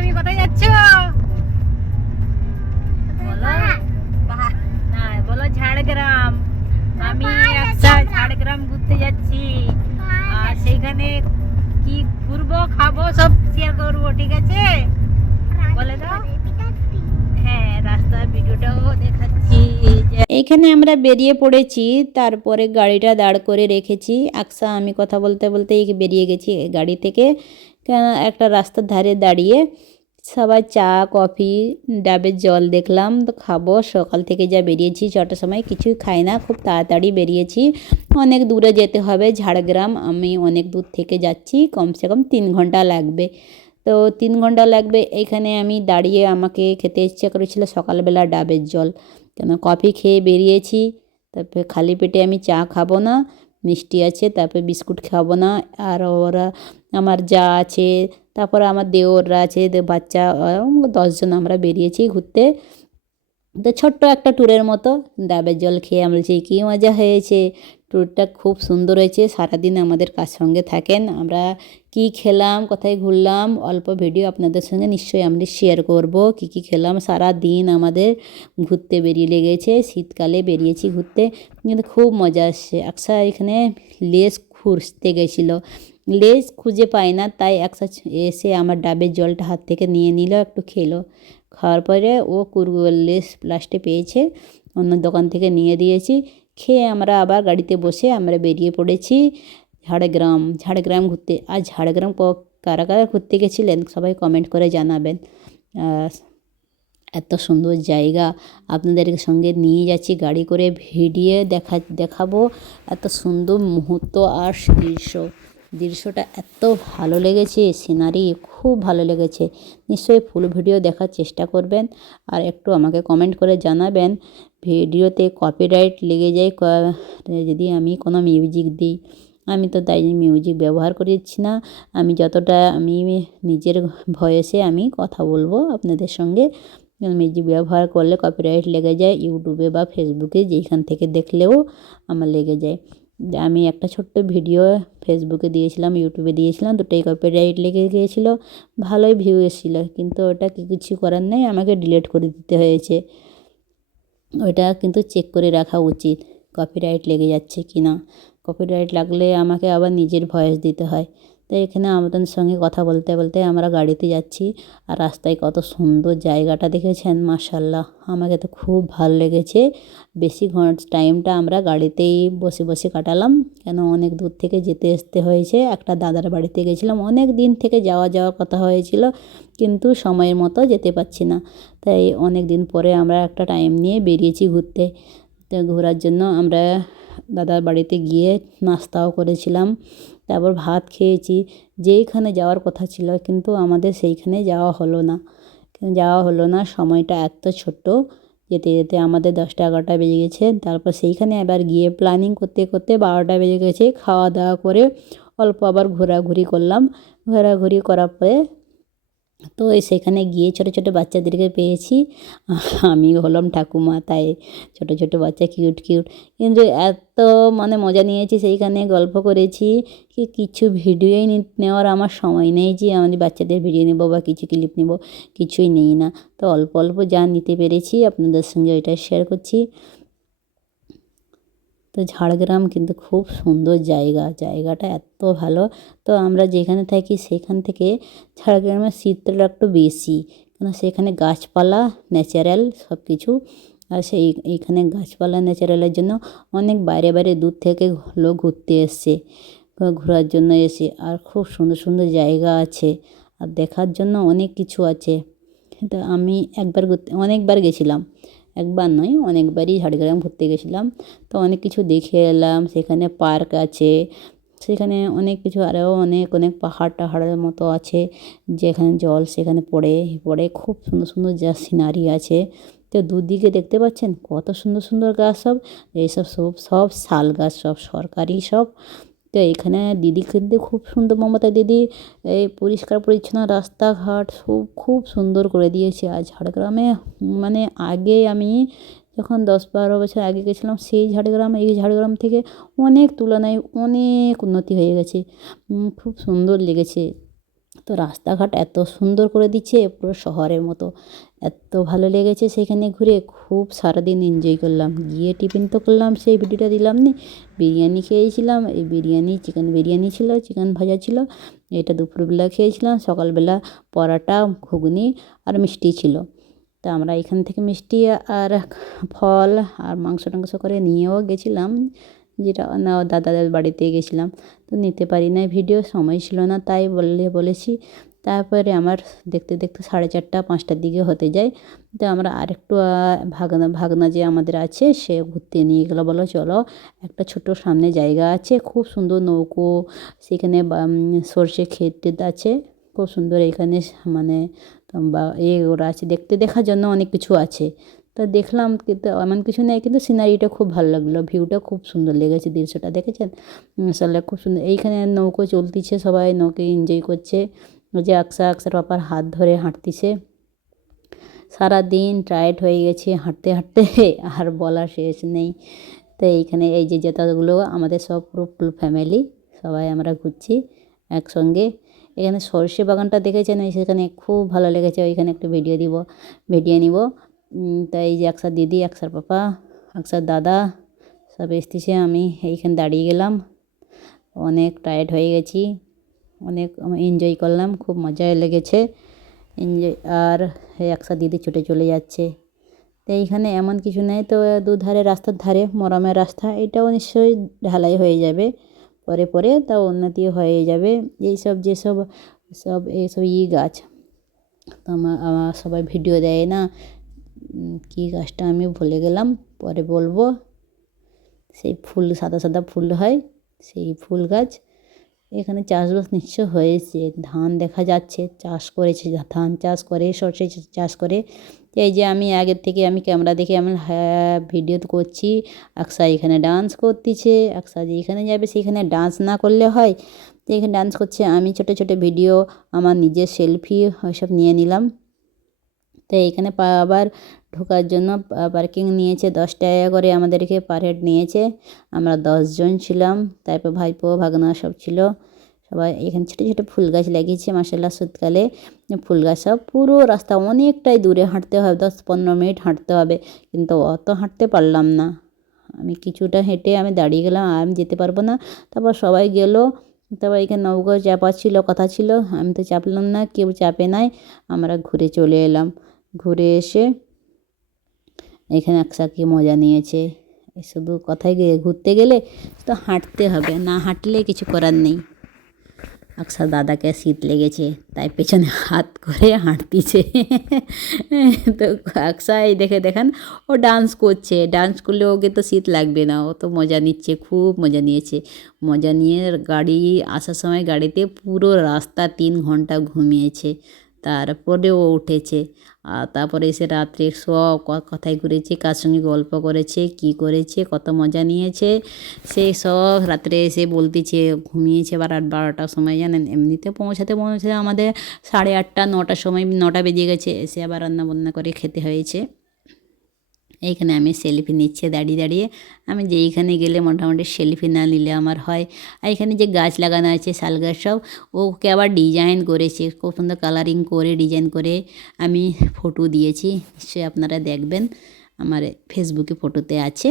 তুমি কোথায় যাচ্ছ? বলো। না বলো ঝাড়গ্রাম। আমি একটা ঝাড়গ্রাম ঘুরতে যাচ্ছি। আর সেইখানে কি ঘুরবো খাব সব শেয়ার করব ঠিক আছে? বলে দাও। হ্যাঁ রাস্তার ভিডিওটাও দেখাচ্ছি। যে এইখানে আমরা বেরিয়ে পড়েছি তারপরে গাড়িটা দাঁড় করে রেখেছি। আকসা আমি কথা বলতে বলতে বেরিয়ে গেছি গাড়ি থেকে। একটা রাস্তার ধারে দাঁড়িয়ে। সবাই চা, কফি, ডাবের জল দেখলাম, তো খাব। সকাল থেকে যা বেরিয়েছি, ছটার সময় কিছুই খাই না, খুব তাড়াতাড়ি বেরিয়েছি। অনেক দূরে যেতে হবে, ঝাড়গ্রাম। আমি অনেক দূর থেকে যাচ্ছি, কমসে কম তিন ঘণ্টা লাগবে। তো তিন ঘণ্টা লাগবে এইখানে আমি দাঁড়িয়ে আমাকে খেতে ইচ্ছে করেছিল সকালবেলা ডাবের জল। কেন কফি খেয়ে বেরিয়েছি, তারপরে খালি পেটে আমি চা খাব না, মিষ্টি আছে, তারপরে বিস্কুট খাব না, আর ওরা আমার যা আছে, তারপরে আমার দেওররা আছে বাচ্চা দশজন আমরা বেরিয়েছি ঘুরতে। তো ছোট্ট একটা ট্যুরের মতো, ডাবের জল খেয়ে আমরা বলছি, কী মজা হয়েছে? ট্যুরটা খুব সুন্দর হয়েছে, সারাদিন আমাদের কাছ সঙ্গে থাকেন? আমরা কি খেলাম, কোথায় ঘুরলাম? অল্প ভিডিও আপনাদের সঙ্গে নিশ্চয়ই আমি শেয়ার করব, কি কি খেলাম। সারা দিন আমাদের ঘুরতে বেরিয়ে লেগেছে, শীতকালে বেরিয়েছি ঘুরতে। কিন্তু খুব মজা আসছে। আকসা এখানে লেস খুঁজতে গেছিল। লেজ খুঁজে পায় না, তাই একসা এসে আমার ডাবের জলটা হাত থেকে নিয়ে নিল, একটু খেলো। খাওয়ার পরে ও কুরকুরে লেস লাস্টে পেয়েছে, অন্য দোকান থেকে নিয়ে দিয়েছি। খেয়ে আমরা আবার গাড়িতে বসে আমরা বেরিয়ে পড়েছি ঝাড়গ্রাম। ঝাড়গ্রাম ঘুরতে। আর ঝাড়গ্রাম কারা কারা ঘুরতে গেছিলেন সবাই কমেন্ট করে জানাবেন। আর এত সুন্দর জায়গা। আপনাদের সঙ্গে নিয়ে যাচ্ছি, গাড়ি করে ভিডিও দেখা, দেখাবো। এত সুন্দর মুহূর্ত আর দৃশ্য। দৃশ্যটা এত ভালো লেগেছে সিনারি খুব ভালো লেগেছে। নিশ্চয়ই ফুল ভিডিও দেখার চেষ্টা করবেন। আর একটু আমাকে কমেন্ট করে জানাবেন, ভিডিওতে কপিরাইট লেগে যায় যদি আমি কোনো মিউজিক দিই। আমি তো তাই মিউজিক ব্যবহার করছি না। আমি যতটা আমি নিজের ভয়েসে আমি কথা বলব আপনাদের সঙ্গে। মিউজিক ব্যবহার করলে কপিরাইট লেগে যায় ইউটিউবে বা ফেসবুকে যেইখান থেকে দেখলেও আমার লেগে যায়। আমি একটা ছোট্ট ভিডিও ফেসবুকে দিয়েছিলাম, ইউটিউবে দিয়েছিলাম, দুটোই কপিরাইট লেগে গিয়েছিল, ভালোই ভিউ এসেছিল, কিন্তু ওটা কিছু করার নেই, আমাকে ডিলিট করে দিতে হয়েছে। ওটা কিন্তু চেক করে রাখা উচিত কপিরাইট লেগে যাচ্ছে কি না কপিরাইট লাগলে আমাকে আবার নিজের ভয়েস দিতে হয়। তাই এখানে আমাদের সঙ্গে কথা বলতে বলতে আমরা গাড়িতে যাচ্ছি আর রাস্তায় কত সুন্দর জায়গাটা দেখেছেন মার্শাল্লাহ আমাকে তো খুব ভালো লেগেছে। বেশি টাইমটা আমরা গাড়িতেই বসে বসে কাটালাম। কেন অনেক দূর থেকে যেতে, আসতে হয়েছে। একটা দাদার বাড়িতে গেছিলাম। অনেক দিন থেকে যাওয়া, যাওয়ার কথা হয়েছিল, কিন্তু সময়ের মতো যেতে পারছি না। তাই অনেক দিন পরে আমরা একটা টাইম নিয়ে বেরিয়েছি ঘুরতে। তো ঘোরার জন্য আমরা দাদার বাড়িতে গিয়ে নাস্তাও করেছিলাম, তারপর ভাত খেয়েছি। যেইখানে যাওয়ার কথা ছিল কিন্তু আমাদের সেইখানে যাওয়া হলো না। যাওয়া হলো না, সময়টা এত ছোট্ট যেতে যেতে আমাদের দশটা এগারোটা বেজে গেছে। তারপর সেইখানে আবার গিয়ে প্ল্যানিং করতে করতে বারোটা বেজে গেছে। খাওয়া দাওয়া করে অল্প আবার ঘোরাঘুরি করলাম। ঘোরাঘুরি করার পরে তো সেখানে গিয়ে ছোটো ছোটো বাচ্চাদেরকে পেয়েছি। আমি হলাম ঠাকুমা, তাই ছোটো ছোটো বাচ্চা কিউট কিউট কিন্তু এত মানে মজা নিয়েছি, সেইখানে গল্প করেছি কি কিছু ভিডিওই নেওয়ার আমার সময় নেই যে আমি বাচ্চাদের ভিডিও নেব বা কিছু ক্লিপ নেব, কিছুই নেই না। তো অল্প অল্প যা নিতে পেরেছি, আপনাদের সঙ্গে ওইটা শেয়ার করছি। তো ঝাড়গ্রাম কিন্তু খুব সুন্দর জায়গা, জায়গাটা এত ভালো। তো আমরা যেখানে থাকি সেখান থেকে ঝাড়গ্রামের শীতটা একটু বেশি কেন সেখানে গাছপালা, ন্যাচারাল সব কিছু আর সেই এইখানে গাছপালা, ন্যাচারালের জন্য অনেক বাইরে বাইরে দূর থেকে লোক ঘুরতে এসছে, ঘোরার জন্য এসে। আর খুব সুন্দর সুন্দর জায়গা আছে, আর দেখার জন্য অনেক কিছু আছে। তো আমি একবার ঘুরতে, অনেকবার গেছিলাম। একবার নয়, অনেকবারই ঝাড়গ্রাম ঘুরতে গেছিলাম। তো অনেক কিছু দেখে এলাম, সেখানে পার্ক আছে, সেখানে অনেক কিছু আরও অনেক অনেক পাহাড় টাহাড়ের মতো আছে, যেখানে জল সেখানে পড়ে পড়ে খুব সুন্দর সুন্দর যা সিনারি আছে। তো দুদিকে দেখতে পাচ্ছেন কত সুন্দর সুন্দর গাছ সব, এইসব সব সব শাল গাছ সব, সরকারি সব। তো এখানে দিদি কিন্তু খুব সুন্দর মমতা দিদি, এই পরিষ্কার পরিচ্ছন্ন রাস্তাঘাট সব খুব সুন্দর করে দিয়েছে। আর ঝাড়গ্রামে মানে আগে আমি যখন দশ বারো বছর আগে গেছিলাম, সেই ঝাড়গ্রাম, এই ঝাড়গ্রাম থেকে অনেক তুলনায় অনেক উন্নতি হয়ে গেছে। খুব সুন্দর লেগেছে। তো রাস্তাঘাট এত সুন্দর করে দিচ্ছে, পুরো শহরের মতো। এত ভালো লেগেছে সেখানে ঘুরে, খুব সারাদিন এনজয় করলাম। গিয়ে টিফিন তো করলাম, সেই ভিডিওটা দিলাম নি। বিরিয়ানি খেয়েছিলাম, এই বিরিয়ানি চিকেন বিরিয়ানি ছিল চিকেন ভাজা ছিল। এটা দুপুরবেলা খেয়েছিলাম, সকালবেলা পরাটা, ঘুগনি আর মিষ্টি ছিল। তা আমরা এখান থেকে মিষ্টি আর ফল আর মাংস টাংস করে নিয়েও গেছিলাম। যেটা না, দাদাদের বাড়িতে গেছিলাম। তো নিতে পারি নাই ভিডিও সময় ছিল না, তাই বললে বলেছি। তারপরে আমার দেখতে দেখতে সাড়ে চারটা, পাঁচটার দিকে হতে যায়। তো আমরা আরেকটু ভাগনা ভাগনা যে আমাদের আছে, সে ঘুরতে নিয়ে গেলো, বলো চলো। একটা ছোট সামনে জায়গা আছে, খুব সুন্দর নৌকো, সেখানে সর্ষে ক্ষেত আছে, খুব সুন্দর এখানে মানে বা এ ওরা আছে। দেখতে, দেখার জন্য অনেক কিছু আছে। তো দেখলাম কিন্তু এমন কিছু নেই, কিন্তু সিনারিটা খুব ভালো লাগল ভিউটা খুব সুন্দর লেগেছে দৃশ্যটা, দেখেছেন? আসলে খুব সুন্দর, এইখানে নৌকো চলতিছে, সবাই নৌকে এনজয় করছে যে আকসা, আকসার পাপার হাত ধরে হাঁটতিছে সারা দিন টায়ার্ড হয়ে গেছে হাঁটতে হাঁটতে, আর বলার শেষ নেই, তো এইখানে এই যে জেতাগুলো, আমাদের সব পুরো ফুল ফ্যামিলি সবাই আমরা ঘুরছি একসঙ্গে, এখানে সরষে বাগানটা দেখেছেন? সেখানে খুব ভালো লেগেছে, ওইখানে একটু ভিডিও দিব ভিডিও নিব তাই যে একসার দিদি একসার পাপা একসার দাদা, সব এসতেছে আমি এইখানে দাঁড়িয়ে গেলাম। অনেক টায়ার্ড হয়ে গেছি, অনেক এনজয় করলাম, খুব মজা লেগেছে। এনজয় আর একসার দিদি ছুটে চলে যাচ্ছে। তো এইখানে এমন কিছু নেই, তো দুধারে রাস্তার ধারে, মরমের রাস্তা, এটাও নিশ্চয়ই ঢালাই হয়ে যাবে। পরে পরে তা উন্নতি হয়ে যাবে। এইসব যেসব, সব এইসব ই গাছ, তো আমার সবাই ভিডিও দেয় না। কী গাছটা আমি ভুলে গেলাম, পরে বলব। সেই ফুল, সাদা সাদা ফুল হয়, সেই ফুল গাছ। এখানে চাষবাস নিশ্চয় হয়েছে, ধান দেখা যাচ্ছে, চাষ করেছে, ধান চাষ করে, সরষে চাষ করে। এই যে আমি আগের থেকে আমি ক্যামেরা দেখে আমি হ্যাঁ ভিডিও করছি। আকসা এখানে ডান্স করতেছে, আকসা যে এখানে যাবে সেখানে ডান্স না করলে হয়। তো এখানে ডান্স করছে, আমি ছোটো ছোটো ভিডিও, আমার নিজের সেলফি ওইসব নিয়ে নিলাম। তো এইখানে আবার ঢোকার জন্য পার্কিং নিয়েছে, দশ টাকা করে আমাদেরকে পার হেড নিয়েছে। আমরা দশজন ছিলাম, তারপর ভাইপো, ভাগনা সব ছিল। সবাই এখানে ছোটো ছোটো ফুল গাছ লাগিয়েছে মাসাল্লাহ শীতকালে। ফুল গাছ সব পুরো রাস্তা অনেকটাই দূরে হাঁটতে হবে, দশ পনেরো মিনিট হাঁটতে হবে। কিন্তু অত হাঁটতে পারলাম না। আমি কিছুটা হেঁটে আমি দাঁড়িয়ে গেলাম, আর আমি যেতে পারব না। তারপর সবাই গেলো, তারপর এখানে নৌকো চাপা ছিল, কথা ছিল। আমি তো চাপলাম না, কেউ চাপে নাই। আমরা ঘুরে চলে এলাম। ঘুরে এসে এখানে একসা কি মজা নিয়েছে। শুধু কথায় গিয়ে ঘুরতে গেলে তো হাঁটতে হবে, না হাঁটলে কিছু করার নেই। আকসার দাদাকে শীত লেগেছে, তাই পেছনে হাত করে হাঁটতিছে। তো আকসা এই দেখে দেখেন, ও ডান্স করছে। ডান্স করলে ওকে তো শীত লাগবে না, ও তো মজা নিচ্ছে, খুব মজা নিয়েছে। মজা নিয়ে গাড়ি, আসার সময় গাড়িতে পুরো রাস্তা তিন ঘণ্টা ঘুমিয়েছে। তারপরে ও উঠেছে। আর তারপরে এসে রাত্রে সব কথাই ঘুরেছে, কার সঙ্গে গল্প করেছে, কি করেছে, কত মজা নিয়েছে। সে সব রাত্রে এসে বলতেছে, ঘুমিয়েছে আবার আট বারোটার সময়, জানেন? এমনিতে পৌঁছাতে পৌঁছাতে আমাদের সাড়ে আটটা, নটার সময়, নটা বেজে গেছে, এসে আবার রান্না বান্না করে খেতে হয়েছে। এইখানে আমি সেলফি নিচ্ছে, দাঁড়িয়ে দাঁড়িয়ে। আমি যেইখানে গেলে মোটামুটি সেলফি না নিলে আমার হয়। আর এখানে যে গাছ লাগানো আছে, শাল গাছ সব, ওকে আবার ডিজাইন করেছে, খুব সুন্দর কালারিং করে ডিজাইন করে আমি ফটো দিয়েছি। সে আপনারা দেখবেন, আমার ফেসবুকে ফটোতে আছে।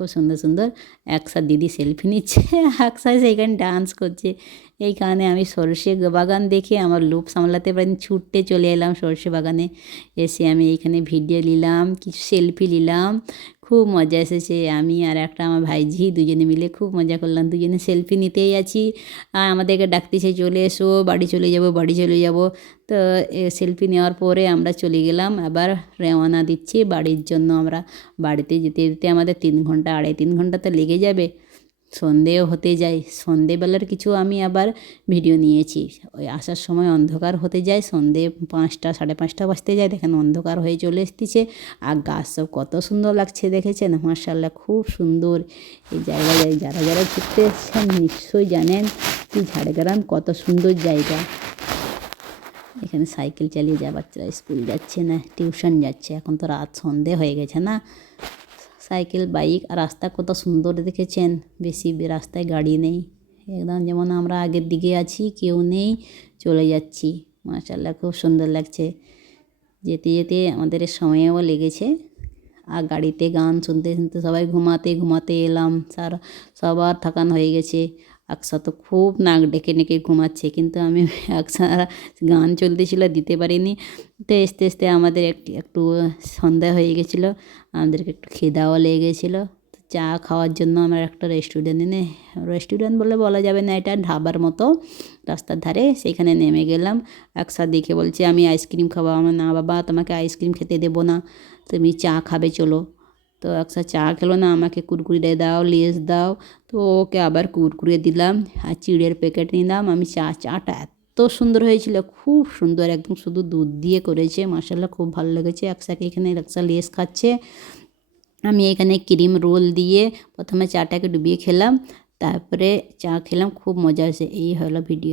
খুব সুন্দর সুন্দর। একসাথ দিদি সেলফি নিচ্ছে একসাথে সেইখানে ডান্স করছে। এইখানে আমি সরষে বাগান দেখে আমার লোভ সামলাতে পারিনি, ছুটতে চলে এলাম সরষে বাগানে। এসে আমি এইখানে ভিডিও নিলাম, কিছু সেলফি নিলাম। খুব মজা এসেছে। আমি আর একটা আমার ভাইঝি দুজনে মিলে খুব মজা করলাম। দুজনে সেলফি নিতেই আছি। আমাদেরকে ডাকতেছে চলে এসো, বাড়ি চলে যাব, বাড়ি চলে যাব। তো সেলফি নেওয়ার পরে আমরা চলে গেলাম। আবার রওনা দিচ্ছি বাড়ির জন্য আমরা। বাড়িতে যেতে যেতে আমাদের তিন ঘণ্টা, আড়াই তিন ঘণ্টা তো লেগে যাবে। সন্ধেও হতে যায়। সন্ধেবেলার কিছু আমি আবার ভিডিও নিয়েছি। ওই আসার সময় অন্ধকার হতে যায়, সন্ধে পাঁচটা, সাড়ে পাঁচটা বাজতে যায়, দেখেন অন্ধকার হয়ে চলে এসতেছে আর গাছ সব কত সুন্দর লাগছে, দেখেছেন? মার্শাল্লাহ খুব সুন্দর। এই জায়গায় যারা যারা ঘুরতে এসছেন, নিশ্চয়ই জানেন কি ঝাড়গ্রাম, কত সুন্দর জায়গা। এখানে সাইকেল চালিয়ে যা বাচ্চারা স্কুল যাচ্ছে না, টিউশন যাচ্ছে, এখন তো রাত সন্ধে হয়ে গেছে না? সাইকেল বাইক আর রাস্তা কত সুন্দর দেখেছেন। বেশি রাস্তায় গাড়ি নেই। একদম যেমন আমরা আগের দিকে আছি, কেউ নেই, চলে যাচ্ছি। মাশাল্লাহ খুব সুন্দর লাগছে। যেতে যেতে আমাদের সময়ও লেগেছে। আর গাড়িতে গান শুনতে শুনতে সবাই ঘুমাতে ঘুমাতে এলাম। সার সবার থাকান হয়ে গেছে। আকসা তো খুব নাক ডেকে ডেকে ঘুমাচ্ছে, কিন্তু আমি আকসা গান চলতেছিল, দিতে পারিনি। তো আস্তে আস্তে আমাদের একটু সন্ধ্যা হয়ে গেছিল, আমাদেরকে একটু খিদাও লেগে গেছিল চা খাওয়ার জন্য আমার একটা রেস্টুরেন্টে নে রেস্টুরেন্ট বলে বলা যাবে না, এটা ঢাবার মতো রাস্তার ধারে সেখানে নেমে গেলাম। একসাথে দেখে বলছে, আমি আইসক্রিম খাব। আমার না, বাবা, তোমাকে আইসক্রিম খেতে দেবো না। তুমি চা খাবে, চলো। তো একসাথে চা খেলো না, আমাকে কুরকুরে দাও, লেস দাও। তো ওকে আবার কুরকুরে দিলাম আর চিড়ের প্যাকেট নিলাম। আমি চা, চাটা এত সুন্দর হয়েছিল, খুব সুন্দর, একদম শুধু দুধ দিয়ে করেছে মাসাল্লাহ খুব ভালো লেগেছে। একসাথে এখানে একসা লেস খাচ্ছে। আমি এখানে ক্রিম রোল দিয়ে প্রথমে চাটাকে ডুবিয়ে খেলাম, তারপরে চা খেলাম, খুব মজা হয়েছে। এই হলো ভিডিও